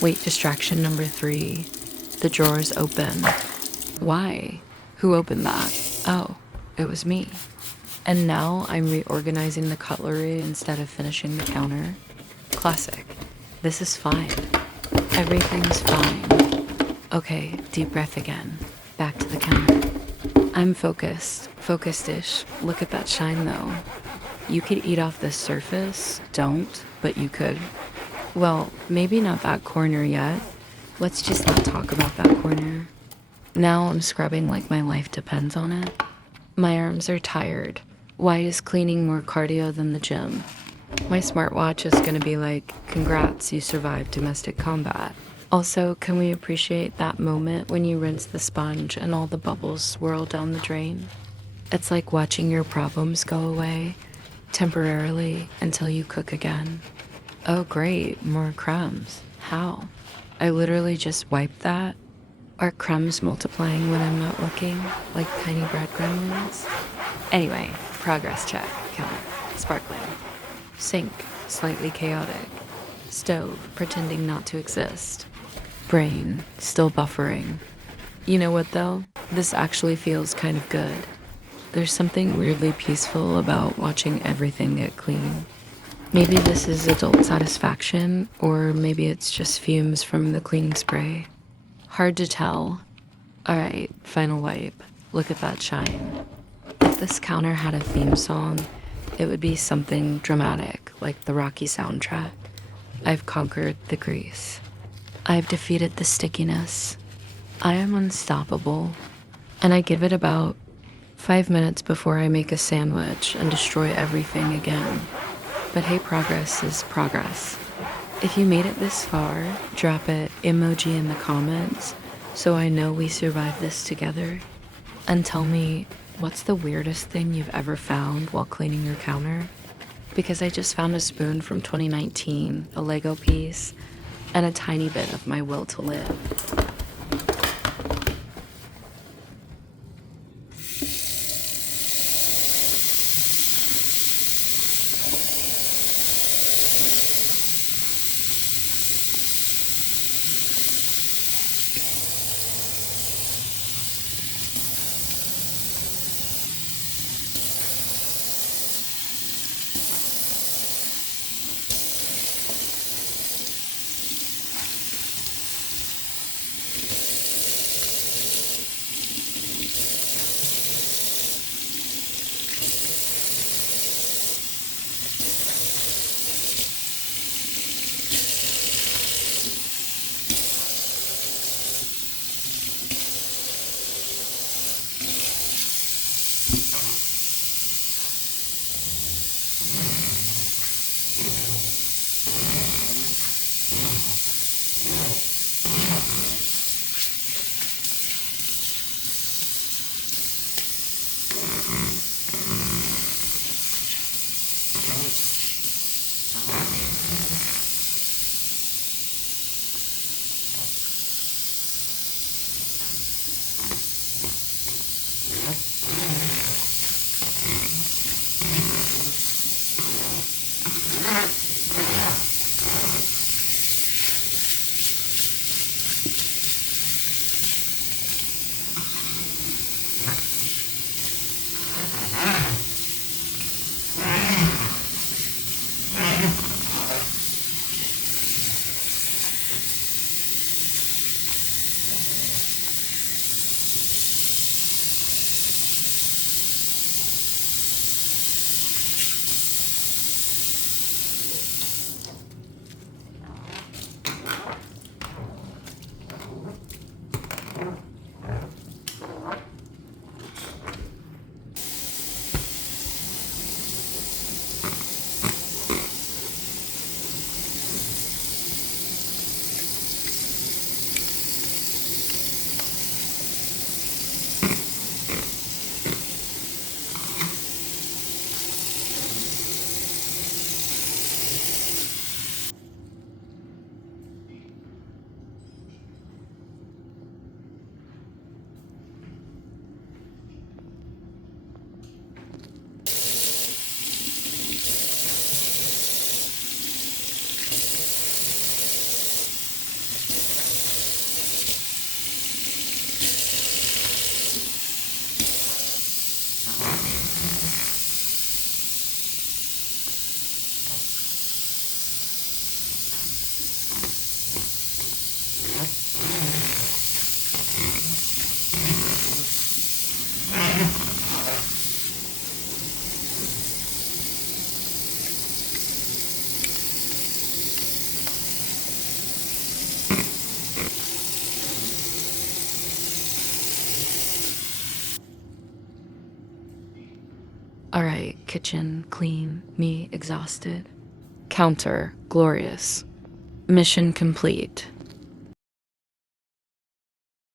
Wait, distraction number 3. The drawer's open. Why? Who opened that? Oh, it was me. And now I'm reorganizing the cutlery instead of finishing the counter. Classic. This is fine. Everything's fine. Okay, deep breath again. Back to the counter. I'm focused. Focused-ish. Look at that shine though. You could eat off this surface. Don't, but you could. Well, maybe not that corner yet. Let's just not talk about that corner. Now I'm scrubbing like my life depends on it. My arms are tired. Why is cleaning more cardio than the gym? My smartwatch is gonna be like, congrats, you survived domestic combat. Also, can we appreciate that moment when you rinse the sponge and all the bubbles swirl down the drain? It's like watching your problems go away temporarily until you cook again. Oh great, more crumbs. How? I literally just wiped that. Are crumbs multiplying when I'm not looking, like tiny bread gremlins? Anyway, progress check, counter, sparkling. Sink, slightly chaotic. Stove, pretending not to exist. Brain, still buffering. You know what though? This actually feels kind of good. There's something weirdly peaceful about watching everything get clean. Maybe this is adult satisfaction, or maybe it's just fumes from the cleaning spray. Hard to tell. Alright, final wipe. Look at that shine. If this counter had a theme song, it would be something dramatic, like the Rocky soundtrack. I've conquered the grease. I've defeated the stickiness. I am unstoppable. And I give it about 5 minutes before I make a sandwich and destroy everything again. But hey, progress is progress. If you made it this far, drop an emoji in the comments so I know we survived this together. And tell me, what's the weirdest thing you've ever found while cleaning your counter? Because I just found a spoon from 2019, a Lego piece, and a tiny bit of my will to live. All right, kitchen, clean, me exhausted. Counter, glorious. Mission complete.